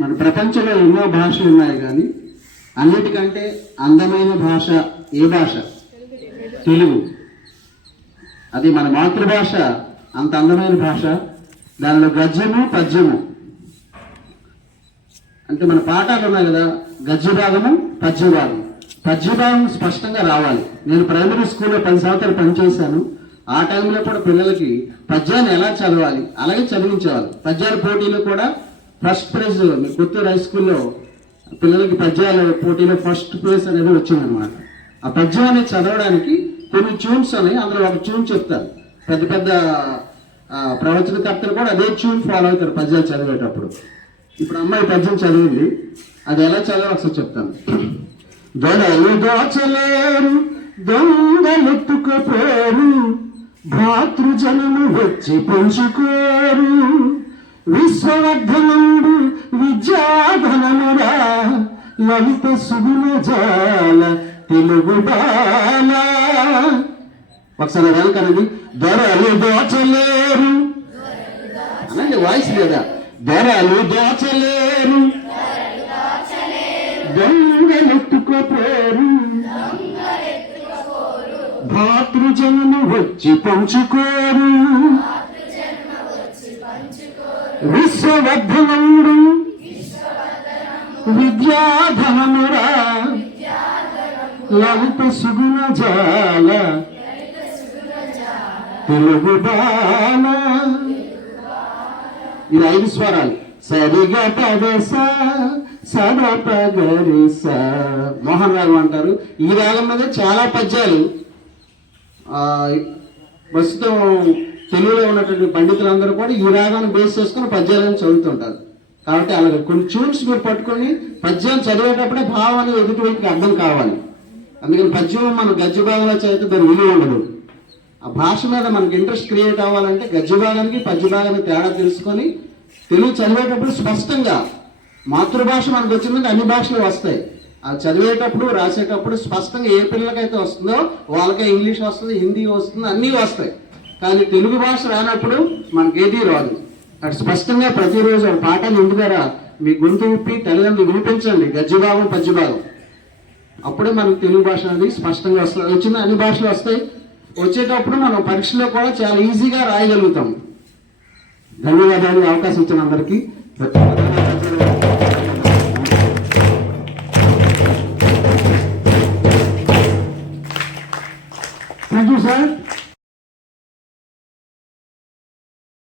మన ప్రపంచంలో ఎన్నో భాషలు ఉన్నాయి, కానీ అన్నిటికంటే అందమైన భాష ఏ భాష? తెలుగు. అది మన మాతృభాష. అంత అందమైన భాష. దానిలో గద్యము పద్యము అంటే మన పాఠాలు ఉన్నాయి కదా, గద్య భాగము పద్య భాగం. పద్య భాగం స్పష్టంగా రావాలి. నేను ప్రైమరీ స్కూల్లో 10 సంవత్సరాలు పనిచేశాను. ఆ టైంలో కూడా పిల్లలకి పద్యాన్ని ఎలా చదవాలి అలాగే చదివించేవాళ్ళు. పద్యాల పోటీలో కూడా ఫస్ట్ ప్రైజ్ మీ కొత్తూరు హై స్కూల్లో పిల్లలకి పద్యాల పోటీలో ఫస్ట్ ప్రైజ్ అనేది వచ్చిందనమాట. ఆ పద్యాన్ని చదవడానికి కొన్ని ట్యూన్స్ ఉన్నాయి, అందులో ఒక ట్యూన్ చెప్తారు. పెద్ద పెద్ద ప్రవచనకర్తలు కూడా అదే ట్యూన్ ఫాలో అవుతారు పద్యాలు చదివేటప్పుడు. ఇప్పుడు అమ్మాయి పద్యం చదివింది, అది ఎలా చదవాలో ఒకసారి చెప్తాను. దొరలు దోచలేరు దొంగలెత్తుకుపోరు, భాతృజనము వచ్చి పంచుకోరు, విశ్వవర్ధనుడు విద్యాధనమురా, లలిత సుగుణ జాల తెలుగు బాల. ఒకసారి వెనకనండి. దొరలు దోచలేరు అనండి, వాయిస్ లేదా. దొరలు దోచలేరు దొంగలెత్తుకుపోరు, భాతృజనము వచ్చి పంచుకోరు, విశ్వవర్ధనుడు విద్యాధనమురా, లలిత సుగుణ జాల తెలుగు బాల. ఇది 5 స్వరాలు. సరిగా పదస సద పగరిస మోహన్ రాగం అంటారు. ఈ రాగం మీద చాలా పద్యాలు ప్రస్తుతం తెలుగులో ఉన్నటువంటి పండితులందరూ కూడా ఈ రాగాన్ని బేస్ చేసుకుని పద్యాలను చదువుతుంటారు. కాబట్టి అలాగే కొన్ని ట్యూన్స్ మీరు పట్టుకొని పద్యాలు చదివేటప్పుడే భావం అనేది ఎదుటి వ్యక్తికి అర్థం కావాలి. అందుకని పద్యం మనం గద్య భాగంలో చదివితే దాని విలువ ఉండదు. ఆ భాష మీద మనకి ఇంట్రెస్ట్ క్రియేట్ అవ్వాలంటే గద్య భాగానికి పద్య భాగానికి తేడా తెలుసుకొని తెలుగు చదివేటప్పుడు స్పష్టంగా, మాతృభాష మనకు వచ్చిందంటే అన్ని భాషలు వస్తాయి. అది చదివేటప్పుడు రాసేటప్పుడు స్పష్టంగా ఏ పిల్లలకైతే వస్తుందో వాళ్ళకే ఇంగ్లీష్ వస్తుంది, హిందీ వస్తుంది, అన్నీ వస్తాయి. కానీ తెలుగు భాష రానప్పుడు మనకి ఏదీ రాదు. అటు స్పష్టంగా ప్రతిరోజు ఒక పాఠాలు ఇంటి ద్వారా మీ గొంతు విప్పి తల్లిదండ్రులు వినిపించండి, గద్యభాగం పద్యభాగం. అప్పుడే మనకు తెలుగు భాష అనేది స్పష్టంగా వస్తుంది. వచ్చిన అన్ని భాషలు వస్తాయి. వచ్చేటప్పుడు మనం పరీక్షలో కూడా చాలా ఈజీగా రాయగలుగుతాం. ధన్యవాదాలు. అవకాశం ఇచ్చిన అందరికీ.